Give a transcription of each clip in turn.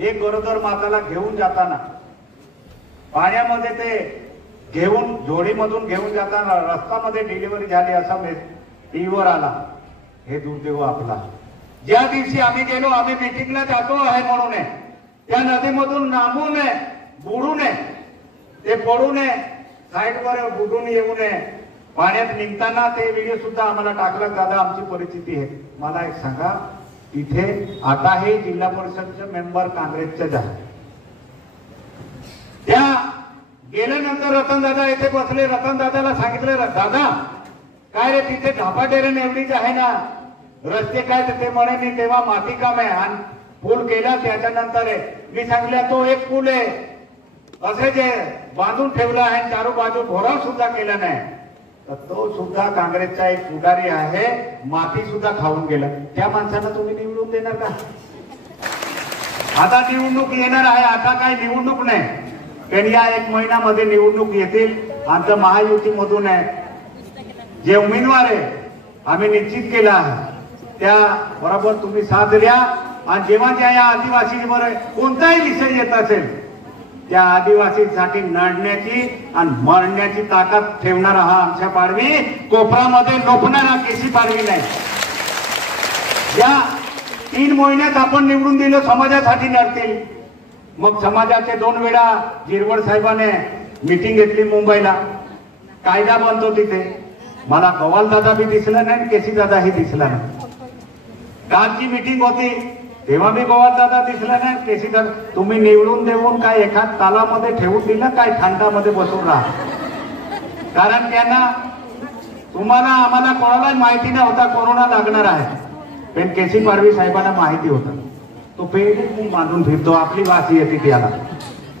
एक गरोदर माताला घेऊन जाताना पाण्यामध्ये ते घेऊन झोडीमधून घेऊन जाताना रस्त्यामध्ये डिलिव्हरी झाली असा टीव्हीवर आला। हे दुर्दैव आपला। ज्या दिवशी आम्ही गेलो, आम्ही मीटिंगला जातो आहे म्हणून त्या नदीमधून नामू नये, बुडू नये, ते पडू नये, साईडवर बुडून येऊ नये, पाण्यात निघताना ते व्हिडिओ सुद्धा आम्हाला टाकला। दादा आमची परिस्थिती आहे। मला एक सांगा, तिथे आता हे जिल्हा परिषदचे मेंबर काँग्रेसचे झाले, त्या गेल्यानंतर रतन दादा येथे बसले। रतन दादाला सांगितलं, दादा काय रे तिथे ढापाटेरण एवढीच आहे ना, रस्ते काय ते म्हणे मी तेव्हा माती काम आहे आणि पूल केला त्याच्यानंतर आहे। मी सांगितलं तो एक पूल आहे असे जे बांधून ठेवला आहे, चारू बाजू भोराव सुद्धा केला नाही, तर तो सुद्धा काँग्रेसचा एक पुढारी आहे, माती सुद्धा खाऊन गेला। त्या माणसाला तुम्ही निवडून देणार का? आता निवडणूक येणार आहे, आता काही निवडणूक नाही, पण या 1 महिन्यामध्ये निवडणूक येतील। आमचं महायुतीमधून आहे जे उमेदवार आहे आम्ही निश्चित केला आहे, त्या बरोबर तुम्ही साथ द्या। आणि जेव्हा ज्या या आदिवासीवर कोणताही विषय येत असेल, त्या आदिवासींसाठी लढण्याची आणि मरण्याची ताकद ठेवणारा हा आमच्या पाडवी, कोपरामध्ये लोपणारा केसी पाडवी नाही। या 3 महिन्यात आपण निवडून दिलं, समाजासाठी लढतील। मग समाजाचे 2 वेळा जिरवड साहेबांनी मीटिंग घेतली मुंबईला, कायदा बनतो तिथे। मला कवाल दादा भी दिसला नाही, केसी दादाही दिसला नाही। कालची मीटिंग होती तेव्हा मी गोवाल दादा दिसला नाही, केसी दादा। तुम्ही निवडून देऊन काय एखाद तालामध्ये ठेवून दिलं काय, थांडामध्ये बसून राहा, कारण त्यांना तुम्हाला आम्हाला कोणालाही माहिती नव्हता कोरोना लागणार आहे, पण केसी पाडवी साहेबांना माहिती होतं। तो पेन बांधून फिरतो, आपली वास येते त्याला।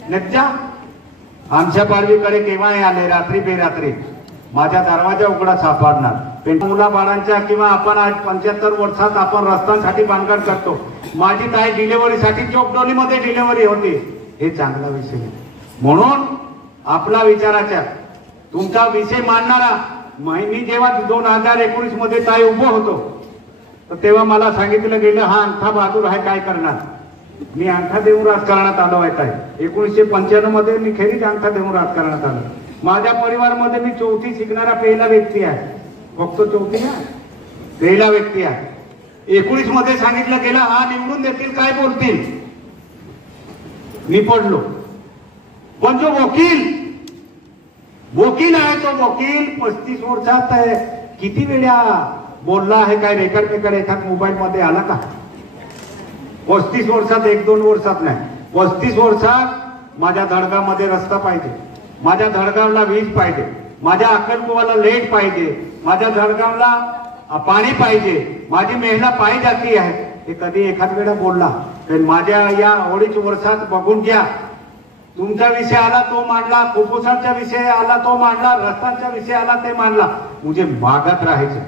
नज्जा आमच्या पाडवीकडे केव्हाही आले, रात्री बेरात्री माझ्या दरवाजा उघडा सापडणार। पण मुलाबाळांच्या किंवा आपण आज 75 वर्षात आपण रस्त्यांसाठी बांधकाम करतो। माझी ताई डिलिव्हरीसाठी चोपडोलीमध्ये डिलिव्हरी होती, हे चांगला विषय आहे। म्हणून आपला विचाराच्या तुमचा विषय मांडणारा मी जेव्हा 2019 मध्ये ताई उभं होतो, तर तेव्हा मला सांगितलं गेलं हा अंगठा बहादूर आहे, काय करणार? मी अंगठा देऊन राजकारणात आलो आहे। ताई 1995 मध्ये मी खेरीज अंगठा देऊन राजकारणात आलो। माझ्या परिवारामध्ये मी 4थी शिकणारा पहिला व्यक्ती आहे, फक्त 4थी आहे, पहिला व्यक्ती आहे। 19 मध्ये सांगितलं गेलं हा निवडून देतील, काय बोलतील, मी पडलो। पण जो वकील आहे तो वकील 35 वर्षात किती वेळा बोलला आहे, काय रेकॉर्ड एखाद मोबाईल मध्ये आला का? 35 वर्षात 1-2 वर्षात नाही, 35 वर्षात माझ्या धडगावमध्ये रस्ता पाहिजे, माझ्या धडगावला वीज पाहिजे, माझ्या अक्कलकुवाला लेट पाहिजे, माझ्या धडगावला पाणी पाहिजे, माझी महिला पायी जाती आहे, हे कधी एखाद वेळा बोलला? पण माझ्या या 2.5 वर्षात बघून घ्या, तुमचा विषय आला तो मांडला, कुपोषणचा विषय आला तो मांडला, रस्त्यांचा विषय आला ते मांडला, मुझे मागत राहायचं।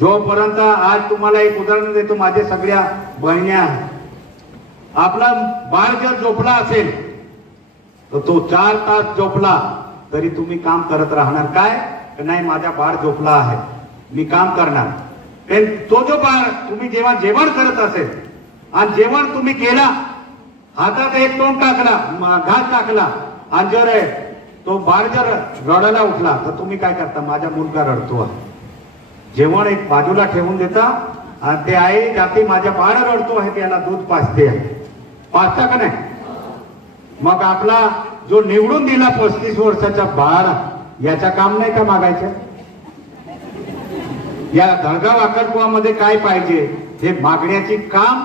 जोपर्यंत आज तुम्हाला एक उदाहरण देतो, माझ्या सगळ्या बहिण्या, आपला बाळ जर झोपला असेल तर तो 4 तास झोपला तरी तुम्ही काम करत राहणार, काय नाही माझा बाळ झोपला आहे मी काम करणार। पण तो जो बाळ तुम्ही जेव्हा जेवण करत असेल आणि जेवण तुम्ही केला, हातात 1 तोंड टाकला, घास टाकला आणि जर तो बाळ जर रडायला उठला तर तुम्ही काय करता? माझा मुलगा रडतो आहे, जेवण एक बाजूला ठेवून देता आणि ते आई जाती माझ्या बाळ रडतो आहे त्याला दूध पाजते आहे, पाजता का नाही? मग आपला जो निवडून दिला 35 वर्षाचा बाळ, याचा काम नाही का मागायचं? या धडगाव अक्कलकुवामध्ये काय पाहिजे हे मागण्याची काम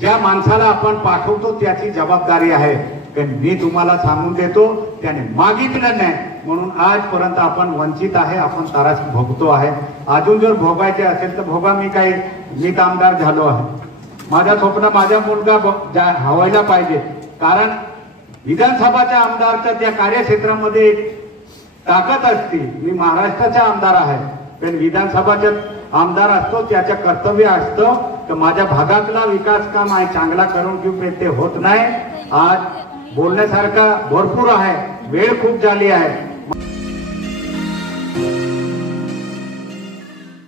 ज्या माणसाला आपण पाठवतो त्याची जबाबदारी आहे। पण मी तुम्हाला सांगून देतो, त्याने मागितलं नाही म्हणून आजपर्यंत आपण वंचित आहे, आपण त्रास भोगतो आहे। अजून जर भोगायचे असेल तर भोगा, मी आमदार झालो आहे, माझा स्वप्न माझा मुलगा व्हायला पाहिजे, कारण विधानसभाच्या आमदारच्या त्या कार्यक्षेत्रामध्ये ताकद असते। मी महाराष्ट्राचा आमदार आहे, पण विधानसभाचा आमदार असतो त्याचं कर्तव्य असतं की माझ्या भागातला विकास काम आहे चांगला करून घेऊ, ते होत नाही। आज बोलण्यासारखा भरपूर आहे, वेळ खूप झाली आहे।